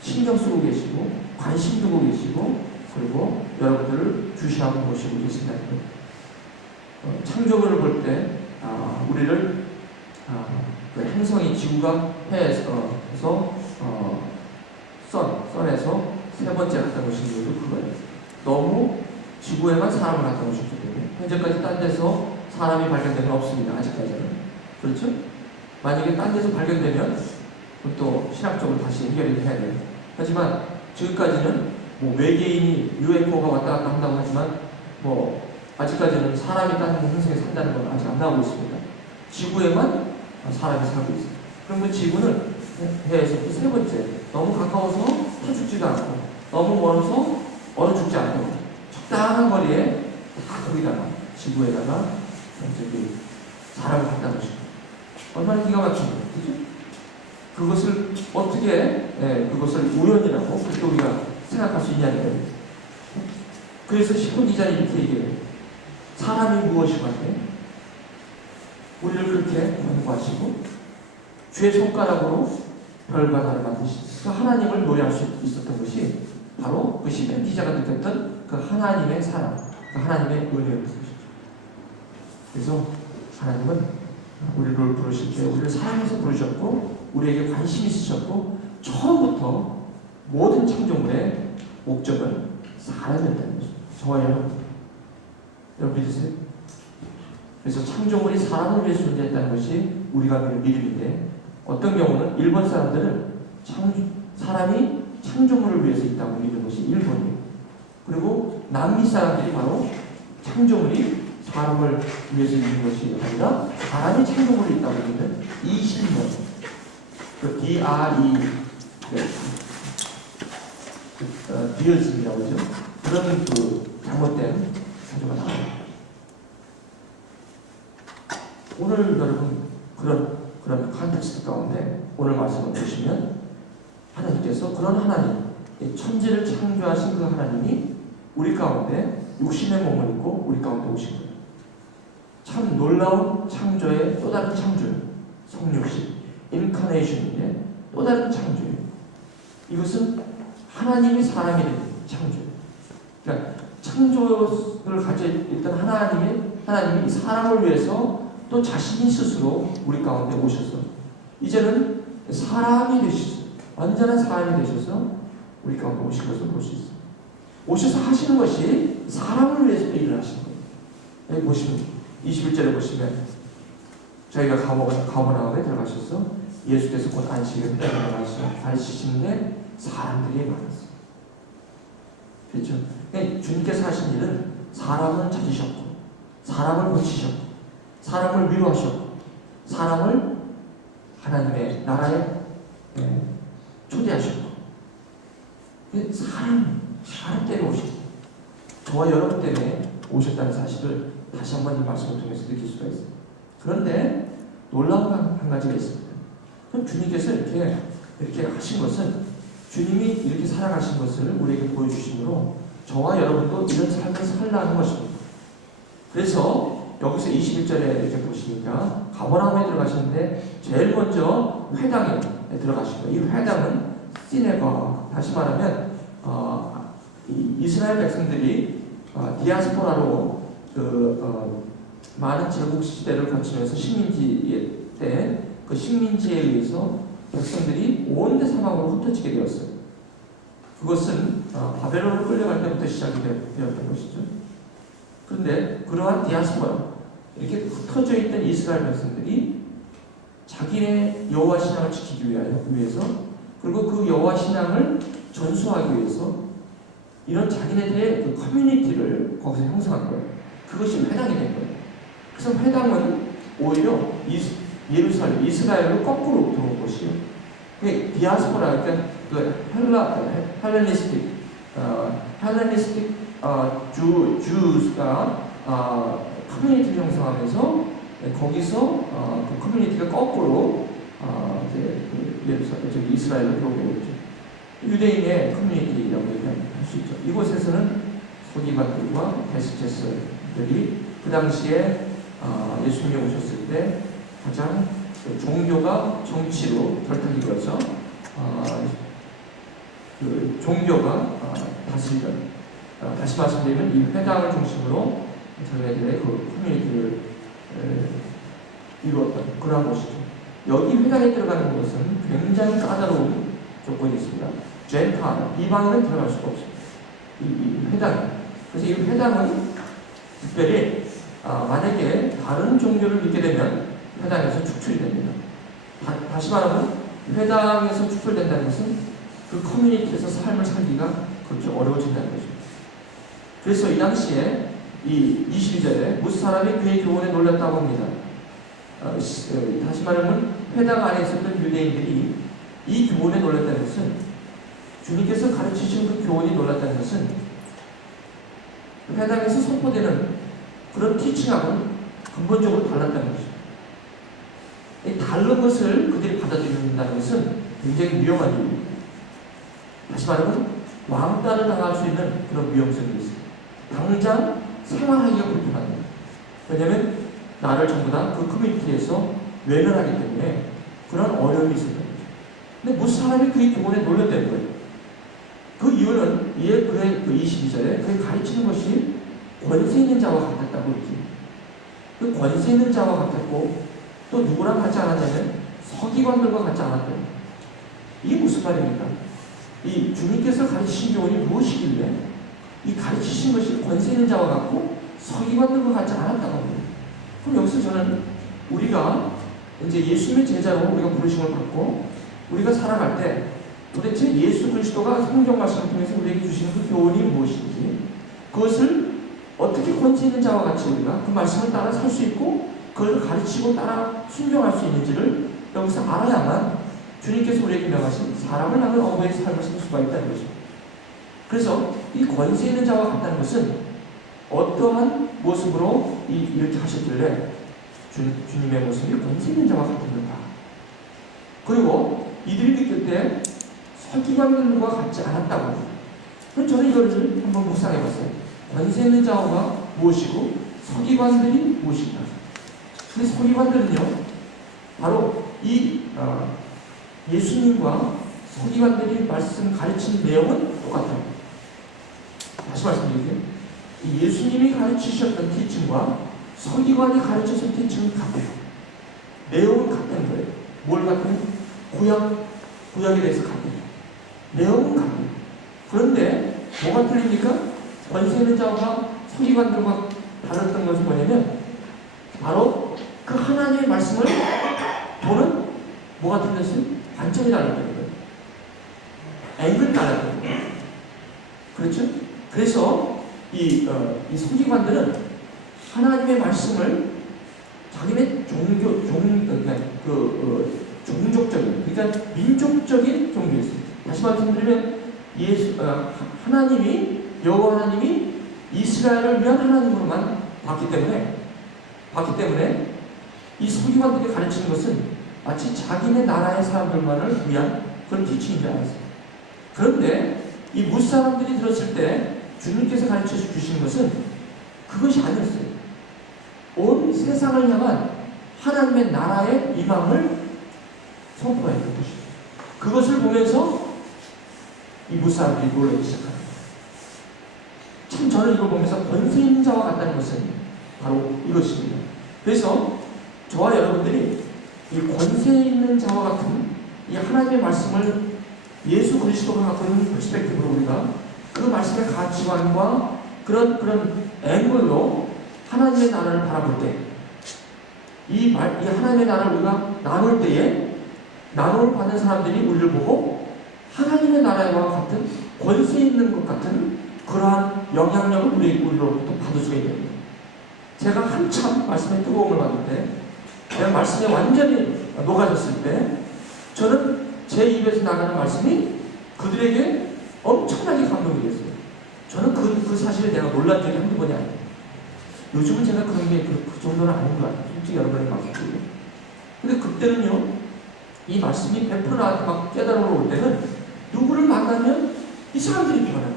신경 쓰고 계시고 관심 두고 계시고 그리고 여러분들을 주시하고 모시고 계신다는 거예요. 창조물을 볼 때 우리를 그 행성이 지구가 해에서 선에서 세 번째 갖다 놓으신 이유도 그거예요. 너무 지구에만 사람을 갖다 놓으셨기 때문에 현재까지 딴 데서 사람이 발견된 건 없습니다. 아직까지는. 그렇죠? 만약에 딴 데서 발견되면 또 신학적으로 다시 해결이 해야 돼요. 하지만 지금까지는 뭐 외계인이 UFO가 왔다 갔다 한다고 하지만 뭐 아직까지는 사람이 딴 행성에 산다는 건 아직 안 나오고 있습니다. 지구에만 사람이 살고 있어요. 그러면 지구는 해에서 세 번째, 너무 가까워서 타 죽지도 않고 너무 멀어서 얼어 죽지 않고 적당한 거리에 다 거기다가 지구에다가 저기 사람을 갖다 놓으시고 얼마나 기가 막힌 거예요. 그죠? 그것을 어떻게 그것을 우연이라고 그렇게 우리가 생각할 수 있냐는 거예요. 그래서 시편 기자는 이렇게 얘기해요. 사람이 무엇이고 한데 우리를 그렇게 권고하시고 주의 손가락으로 별과 달을 만드시고 그 하나님을 노래할 수 있었던 것이 바로 그 시편 기자가 느꼈던 그 하나님의 사랑, 그 하나님의 은혜였던 것이죠. 그래서 하나님은 우리를 부르실 때 우리를 사랑해서 부르셨고 우리에게 관심이 있으셨고 처음부터 모든 창조물의 목적은 사람이었다는 것이죠. 저와 여러분 믿으세요? 그래서 창조물이 사람을 위해 존재했다는 것이 우리가 믿는 믿음인데 어떤 경우는 일본 사람들은 사람이 창조물을 위해서 있다고 믿는 것이 일본이에요. 그리고 남미 사람들이 바로 창조물이 사람을 위해서 있는 것이 아니라 사람이 창조물이 있다고 믿는 이신론, 그 DRE, 디어즘이라고 하죠. 그런 그 잘못된 사조가 나와요. 오늘 여러분 그런 컨텍스트 가운데 오늘 말씀을 보시면 하나님께서 그런 하나님, 천지를 창조하신 그 하나님이 우리 가운데 육신의 몸을 입고 우리 가운데 오신 거예요. 참 놀라운 창조의 또 다른 창조예요. 성육신, 인카네이션인데 또 다른 창조예요. 이것은 하나님이 사람이 된 창조예요. 그러니까 창조를 가져있던 하나님이 사람을 위해서 또 자신이 스스로 우리 가운데 오셔서 이제는 사람이 되셔서 완전한 사람이 되셔서 우리 가운데 오신 것을 볼 수 있어요. 오셔서 하시는 것이 사람을 위해서 일을 하시는 거예요. 여기 보시면 21절에 보시면 저희가 가버나움에 들어가셔서 예수께서 곧 안식을 들어가셔서 가르치시는데 사람들이 많았어요. 그렇죠? 그러니까 주님께서 하신 일은 사람을 찾으셨고 사람을 고치셨고 사람을 위로하셨고 사람을 하나님의 나라에 초대하셨고 사람 때문에 오셨어요. 저와 여러분 때문에 오셨다는 사실을 다시 한번 이 말씀을 통해서 느낄 수가 있어요. 그런데 놀라운 한 가지가 있습니다. 그럼 주님께서 이렇게 하신 것은 주님이 이렇게 살아가신 것을 우리에게 보여주심으로 저와 여러분도 이런 삶을 살라는 것입니다. 그래서 여기서 21절에 이렇게 보시니까 가버나움에 들어가시는데 제일 먼저 회당에 들어가시고 이 회당은 시네가 다시 말하면 이스라엘 백성들이 디아스포라로 많은 제국 시대를 거치면서 식민지 때 그 식민지에 의해서 백성들이 온데 사방으로 흩어지게 되었어요. 그것은 바벨론으로 끌려갈 때부터 시작이 되었던 것이죠. 그런데 그러한 디아스포라 이렇게 흩어져 있던 이스라엘 백성들이 자기의 여호와 신앙을 지키기 위해서 그리고 그 여호와 신앙을 전수하기 위해서 이런 자기네들의 그 커뮤니티를 거기서 형성한 거예요. 그것이 회당이 된 거예요. 그래서 회당은 오히려 예루살렘, 이스라엘로 거꾸로 들어온 것이요. 그 디아스포라, 그러니까 그 헬레니스틱 주스가 커뮤니티를 형성하면서 거기서 그 커뮤니티가 거꾸로 예루살렘, 이스라엘로 들어오게 됐죠. 유대인의 커뮤니티라고 얘기할 수 있죠. 이곳에서는 서기관들과 베스체스들이 그 당시에 예수님이 오셨을 때 가장 종교가 정치로 결탁이 되어서 그 종교가 다스리던, 다시 말씀드리면 이 회당을 중심으로 저희들의 그 커뮤니티를 이루었던 그러한 곳이죠. 여기 회당에 들어가는 것은 굉장히 까다로운 조건이 있습니다. 젠타일, 이방인은 들어갈 수가 없습니다. 이 회당. 그래서 이 회당은 특별히 만약에 다른 종교를 믿게 되면 회당에서 축출이 됩니다. 다시 말하면 회당에서 축출된다는 것은 그 커뮤니티에서 삶을 살기가 그렇게 어려워진다는 것입니다. 그래서 이 당시에 이 22절에 무슨 사람이 그의 교훈에 놀랐다고 합니다. 다시 말하면 회당 안에 있었던 유대인들이 이 교훈에 놀랐다는 것은, 주님께서 가르치신 그 교훈이 놀랐다는 것은 회당에서 선포되는 그런 티칭하고는 근본적으로 달랐다는 것입니다. 이 다른 것을 그들이 받아들인다는 것은 굉장히 위험한 일입니다. 다시 말하면 왕따를 당할 수 있는 그런 위험성이 있습니다. 당장 생활하기가 불편합니다. 왜냐하면 나를 전부 다 그 커뮤니티에서 외면하기 때문에 그런 어려움이 있습니다. 근데 무슨 사람이 그의 교훈에 놀랐다는 거예요. 그 이유는 그의 그 22절에 그의 가르치는 것이 권세 있는 자와 같았다고 그러지. 그 권세 있는 자와 같았고 또 누구랑 같지 않았냐면 서기관들과 같지 않았대요. 이게 무슨 말입니까? 이 주님께서 가르치신 교훈이 무엇이길래 이 가르치신 것이 권세 있는 자와 같고 서기관들과 같지 않았다고 합니다. 그럼 여기서 저는 우리가 이제 예수님의 제자로 우리가 부르심을 받고 우리가 살아갈 때 도대체 예수 그리스도가 성경 말씀을 통해서 우리에게 주시는 그 교훈이 무엇인지, 그것을 어떻게 권세 있는 자와 같이 우리가 그 말씀을 따라 살 수 있고 그걸 가르치고 따라 순종할 수 있는지를 여기서 알아야만 주님께서 우리에게 명하신 사람을 향한 어부의 삶을 살 수가 있다는 것입니다. 그래서 이 권세 있는 자와 같다는 것은 어떠한 모습으로 이렇게 하셨길래 주님의 모습이 권세 있는 자와 같은가. 그리고 이들이 느낄 때 서기관들과 같지 않았다고. 그럼 저는 이것을 한번 묵상해 봤어요. 권세 있는 자가 무엇이고 서기관들이 무엇인가. 근데 서기관들은요, 바로 이 예수님과 서기관들이 말씀 가르친 내용은 똑같아요. 다시 말씀드릴게요. 이 예수님이 가르치셨던 티칭과 서기관이 가르쳐준 티칭은 같아요. 내용은 같은 거예요. 뭘 같아요? 구약에 대해서 같아요. 내용은 같아요. 그런데 뭐가 틀립니까? 권세 있는 자와 서기관들과 다뤘던 것은 뭐냐면 바로 그 하나님의 말씀을 보는 뭐가 틀렸어요? 관점이 달랐다는 거예요. 앵글이 달랐다는 거예요. 그렇죠? 그래서 이 서기관들은 하나님의 말씀을 자기네 종족적인, 그러니까 민족적인 종교였습니다. 다시 말씀드리면 하나님이 여호와 하나님이 이스라엘을 위한 하나님으로만 봤기 때문에 이 서기관들이 가르치는 것은 마치 자기네 나라의 사람들만을 위한 그런 티칭인 줄 알았어요. 그런데 이 무사람들이 들었을 때 주님께서 가르쳐 주신 것은 그것이 아니었어요. 온 세상을 향한 하나님의 나라의 임함을 선포해야 되는 것이죠. 그것을 보면서 이 무사람들이 놀라기 시작합니다. 참 저는 이걸 보면서 권세 있는 자와 같다는 것은 바로 이것입니다. 그래서 저와 여러분들이 이 권세 있는 자와 같은 이 하나님의 말씀을 예수 그리스도가 갖는 퍼스펙티브로 우리가 그 말씀의 가치관과 그런 앵글로 하나님의 나라를 바라볼 때, 이 하나님의 나라를 우리가 나눌 때에 나눔을 받는 사람들이 우리를 보고 하나님의 나라와 같은 권세 있는 것 같은 그러한 영향력을 우리로부터 받을 수가 있는 겁니다. 제가 한참 말씀의 뜨거움을 받을 때, 제가 말씀에 완전히 녹아졌을 때, 저는 제 입에서 나가는 말씀이 그들에게 엄청나게 감동이 됐어요. 저는 그 사실에 내가 놀란 적이 한두 번이 아니에요. 요즘은 제가 그런 게 그 정도는 아닌 것 같아요. 솔직히 여러분이 말씀드리고. 근데 그때는요, 이 말씀이 100% 나한테 막 깨달음으로 올 때는 누구를 만나면 이 사람들이 변해요.